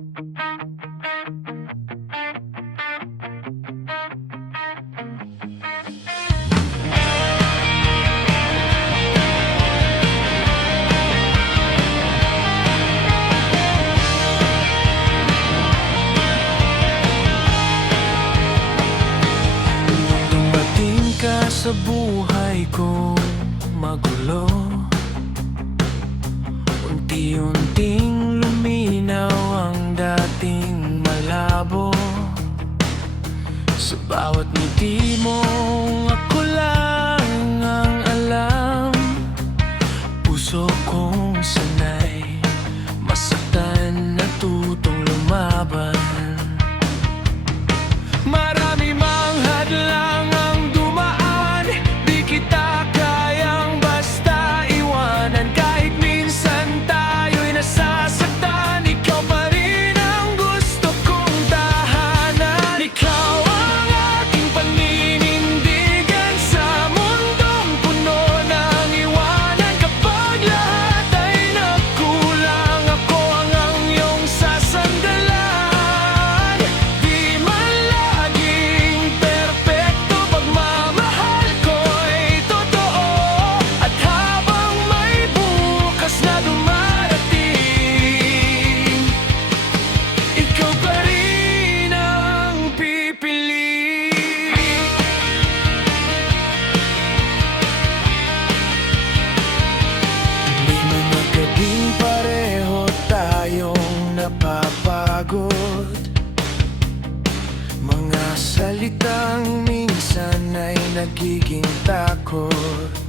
Dumating ka sa buhay ko magulo, unti-unting luminaw ang dating malabo. Sa bawat ngiti mo, ako lang ang alam. Puso kong sanay masaktan, natutong lumaban. Marami mang hadlang ang dumaan, di kita kayang basta iwanan. Kahit minsan tayo'y nasasaktan, ikaw pa rin ang gusto kong tahanan. Ikaw ang aking paninindigan sa mundong puno ng iwanan. Kapag lahat ay nagkulang, ako ang iyong sasandalan. Di man laging perpekto, pagmamahal ko'y totoo. At habang may bukas na dumarating, ikaw pa rin ang pipiliin. May mga gabing pareho tayong napapagod, mga salitang minsan ay nagiging takot.